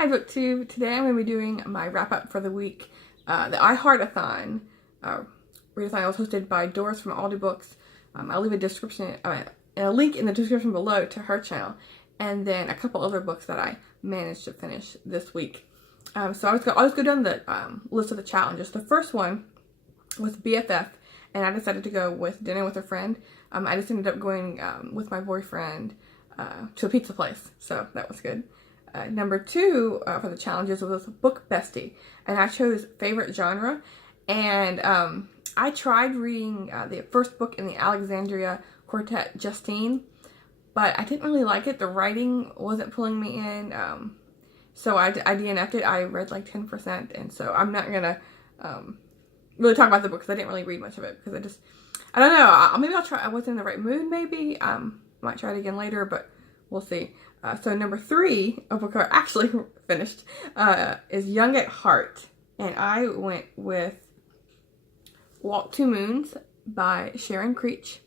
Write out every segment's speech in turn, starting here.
Hi BookTube. Today I'm going to be doing my wrap up for the week. The IHeartathon readathon was hosted by Doris from Aldi Books. I'll leave a link in the description below to her channel, and then a couple other books that I managed to finish this week. So I'll just go down the list of the challenges. The first one was BFF, and I decided to go with dinner with a friend. I just ended up going with my boyfriend to a pizza place, so that was good. Number 2 for the challenges was Book Bestie, and I chose favorite genre, and I tried reading the first book in the Alexandria Quartet, Justine, but I didn't really like it. The writing wasn't pulling me in, so I DNF'd it. I read like 10%, and so I'm not gonna really talk about the book because I didn't really read much of it because I don't know, maybe I'll try. I wasn't in the right mood, maybe. Might try it again later, but we'll see. So number 3, a book I actually finished, is Young at Heart, and I went with Walk Two Moons by Sharon Creech.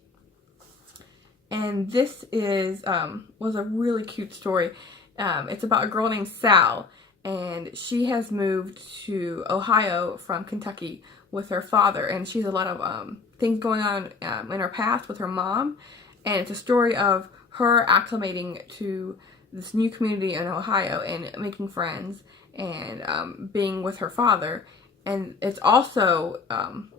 And this was a really cute story. It's about a girl named Sal, and she has moved to Ohio from Kentucky with her father, and she has a lot of things going on in her past with her mom, and it's a story of her acclimating to this new community in Ohio and making friends and being with her father. And it's also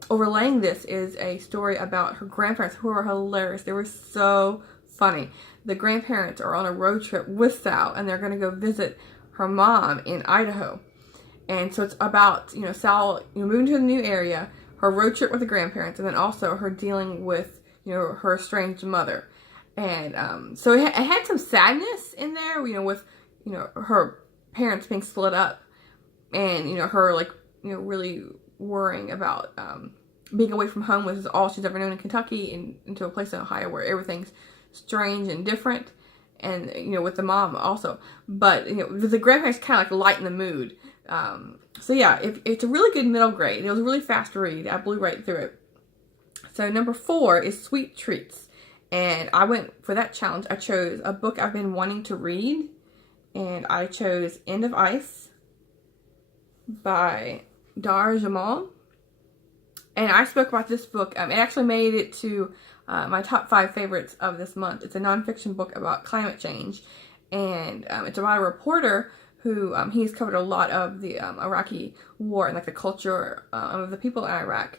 overlaying this is a story about her grandparents, who are hilarious. They were so funny. The grandparents are on a road trip with Sal, and they're going to go visit her mom in Idaho. And so it's about, Sal moving to a new area, her road trip with the grandparents, and then also her dealing with, her estranged mother. And so it had some sadness in there, with, her parents being split up, and, her, really worrying about being away from home, which is all she's ever known in Kentucky, and into a place in Ohio where everything's strange and different, and, with the mom also. But, the grandparents kind of, lighten the mood. So yeah, it's a really good middle grade. It was a really fast read. I blew right through it. So number 4 is Sweet Treats. And I went for that challenge. I chose a book I've been wanting to read, and I chose End of Ice by Dar Jamal. And I spoke about this book. It actually made it to my top 5 favorites of this month. It's a nonfiction book about climate change, and it's about a reporter who he's covered a lot of the Iraqi war and the culture of the people in Iraq.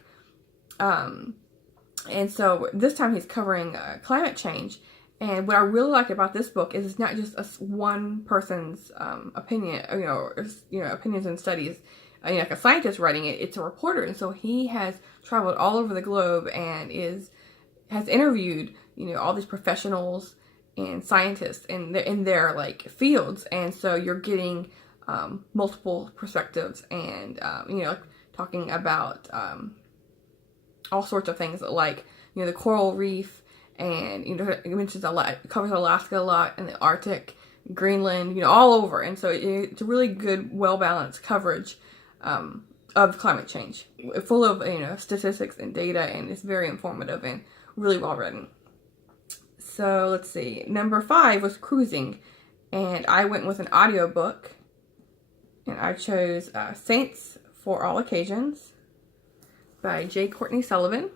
And so this time he's covering climate change. And what I really like about this book is it's not just one person's opinion, opinions and studies, like a scientist writing it. It's a reporter, and so he has traveled all over the globe and has interviewed all these professionals and scientists in their fields. And so you're getting multiple perspectives, and talking about all sorts of things like, the coral reef, and, it mentions a lot, it covers Alaska a lot, and the Arctic, Greenland, all over. And so it's a really good, well-balanced coverage of climate change, full of, statistics and data, and it's very informative and really well written. So let's see, number 5 was Cruising, and I went with an audiobook, and I chose Saints for All Occasions by J. Courtney Sullivan.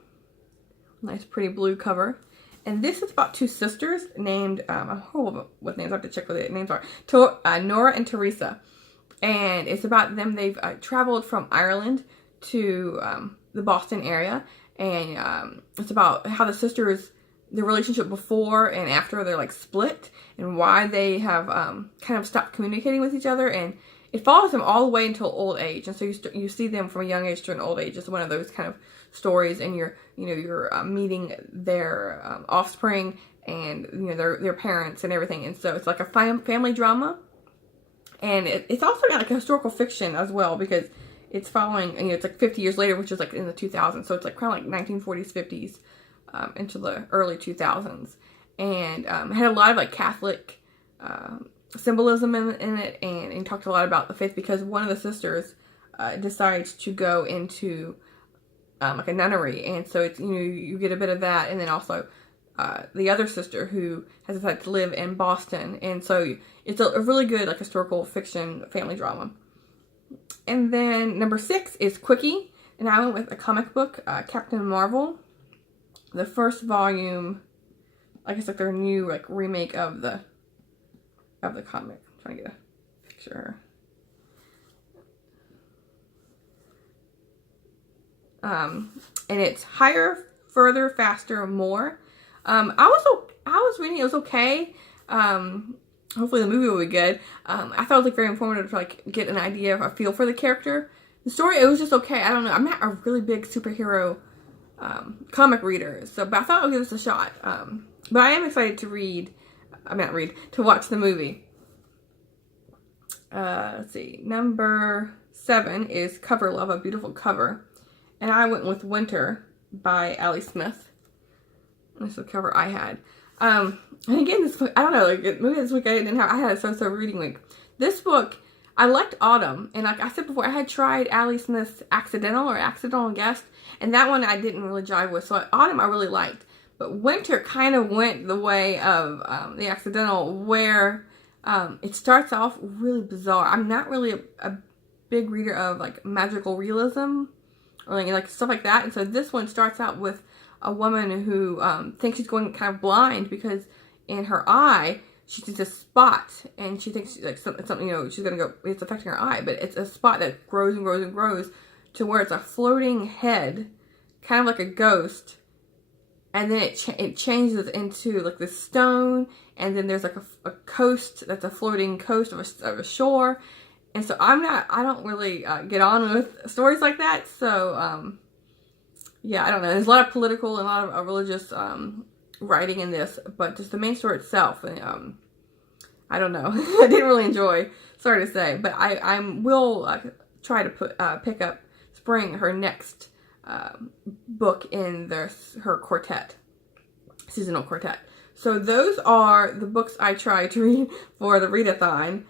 Nice pretty blue cover. And this is about 2 sisters named, I'm horrible with names, I have to check what their names are, Nora and Teresa. And it's about them. They've traveled from Ireland to the Boston area, and it's about how the sisters, the relationship before and after they're split, and why they have kind of stopped communicating with each other. And it follows them all the way until old age, and so you see them from a young age to an old age. It's one of those kind of stories, and you're meeting their offspring and their parents and everything. And so it's like a family drama, and it's also got a historical fiction as well, because it's following, it's 50 years later, which is in the 2000s, so it's kind of 1940s, 50s into the early 2000s, and it had a lot of Catholic symbolism in it, and talked a lot about the faith, because one of the sisters decides to go into a nunnery, and so it's you get a bit of that, and then also the other sister who has decided to live in Boston. And so it's a really good like historical fiction family drama. And then number 6 is Quickie. And I went with a comic book, Captain Marvel. The first volume, I guess like their new like remake of the comic. I'm trying to get a picture. And it's Higher, Further, Faster, More. I was reading, it was okay. Hopefully the movie will be good. I thought it was like very informative to like get an idea of a feel for the character. The story, it was just okay. I don't know. I'm not a really big superhero comic reader, but I thought I'll give this a shot. But I am excited to watch the movie. Let's see. Number 7 is Cover Love, A Beautiful Cover. And I went with Winter by Allie Smith. This is the cover I had. And again, this book, I don't know, like maybe this week I had a so-so reading week. This book, I liked Autumn. And like I said before, I had tried Allie Smith's Accidental Guest. And that one I didn't really jive with. So Autumn I really liked. But Winter kind of went the way of the Accidental, where it starts off really bizarre. I'm not really a big reader of like magical realism or like stuff like that. And so this one starts out with a woman who thinks she's going kind of blind because in her eye she sees a spot, and she thinks like something, you know, she's gonna go, it's affecting her eye, but it's a spot that grows and grows and grows to where it's a floating head, kind of like a ghost, and then it changes into like this stone, and then there's like a coast that's a floating coast of a shore. And so I don't really get on with stories like that. So, yeah, I don't know. There's a lot of political and a lot of religious writing in this, but just the main story itself, I don't know. I didn't really enjoy, sorry to say, but I will try to pick up Spring, her next book in her quartet, seasonal quartet. So those are the books I tried to read for the readathon.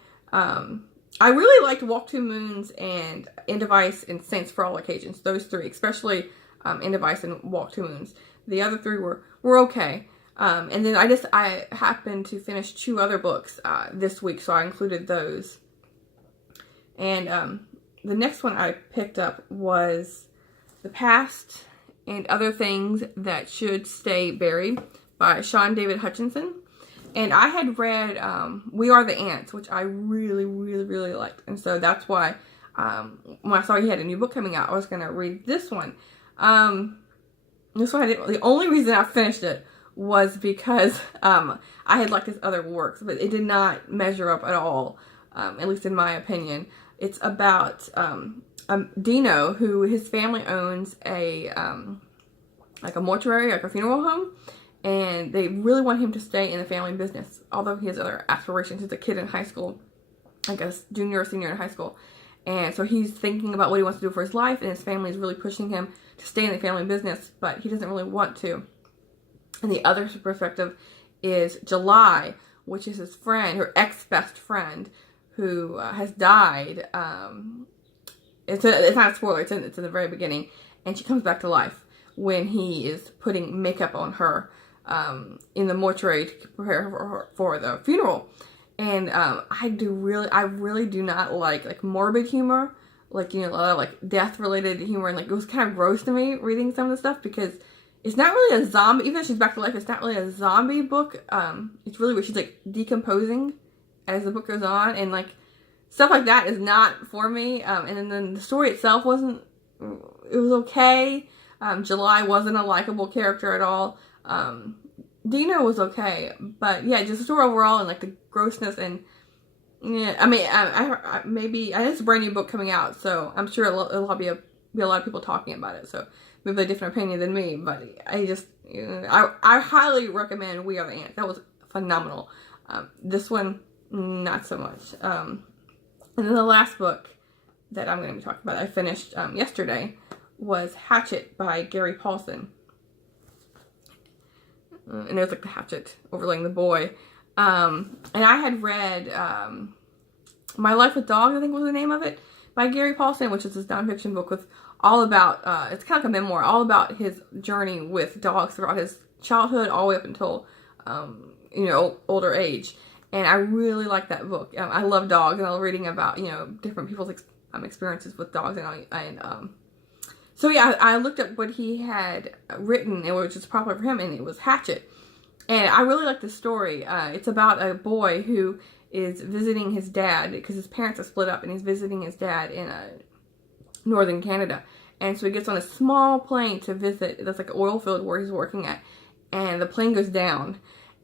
I really liked Walk Two Moons and In Device and Saints for All Occasions. Those 3, especially In Device and Walk Two Moons. The other 3 were okay. And then I happened to finish 2 other books this week, so I included those. And the next one I picked up was The Past and Other Things That Should Stay Buried by Sean David Hutchinson. And I had read We Are the Ants, which I really, really, really liked. And so that's why when I saw he had a new book coming out, I was going to read this one. This one the only reason I finished it was because I had liked his other works, but it did not measure up at all, at least in my opinion. It's about Dino, who his family owns like a mortuary, like a funeral home. And they really want him to stay in the family business, although he has other aspirations. He's a kid in high school, I guess junior or senior in high school. And so he's thinking about what he wants to do for his life, and his family is really pushing him to stay in the family business, but he doesn't really want to. And the other perspective is July, which is his friend, her ex-best friend, who has died. It's not a spoiler, it's in the very beginning. And she comes back to life when he is putting makeup on her in the mortuary to prepare her for the funeral. And I really do not like morbid humor, like, you know, a lot of like death related humor, and like it was kind of gross to me reading some of the stuff because it's not really a zombie, even though she's back to life, it's not really a zombie book. It's really where she's like decomposing as the book goes on, and like stuff like that is not for me. And then the story itself it was okay. July wasn't a likable character at all. Dino was okay, but yeah, just the story overall and like the grossness, and yeah, I mean, I it's a brand new book coming out, so I'm sure it'll be a lot of people talking about it. So maybe a different opinion than me, but I highly recommend We Are the Ants. That was phenomenal. This one, not so much. And then the last book that I'm going to be talking about, I finished yesterday, was Hatchet by Gary Paulson. And there's like the hatchet overlaying the boy. And I had read My Life with Dogs, I think was the name of it, by Gary Paulson, which is this nonfiction book with all about, it's kind of like a memoir, all about his journey with dogs throughout his childhood all the way up until, you know, older age. And I really like that book. I love dogs, and I love reading about, you know, different people's experiences with dogs. So yeah, I looked up what he had written, and which was popular for him, and it was Hatchet. And I really like the story. It's about a boy who is visiting his dad because his parents are split up, and he's visiting his dad in northern Canada. And so he gets on a small plane to visit. That's like an oil field where he's working at, and the plane goes down,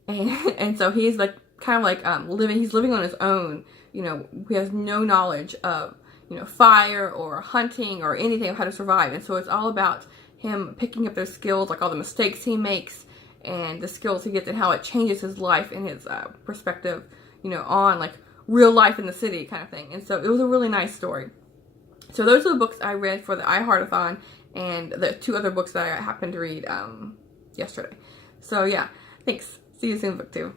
and so he's like kind of like he's living on his own. You know, he has no knowledge of, you know, fire or hunting or anything of how to survive. And so it's all about him picking up those skills, like all the mistakes he makes and the skills he gets, and how it changes his life and his perspective, you know, on like real life in the city kind of thing. And so it was a really nice story. So those are the books I read for the iHeartathon, and the 2 other books that I happened to read yesterday. So yeah, thanks. See you soon, book 2.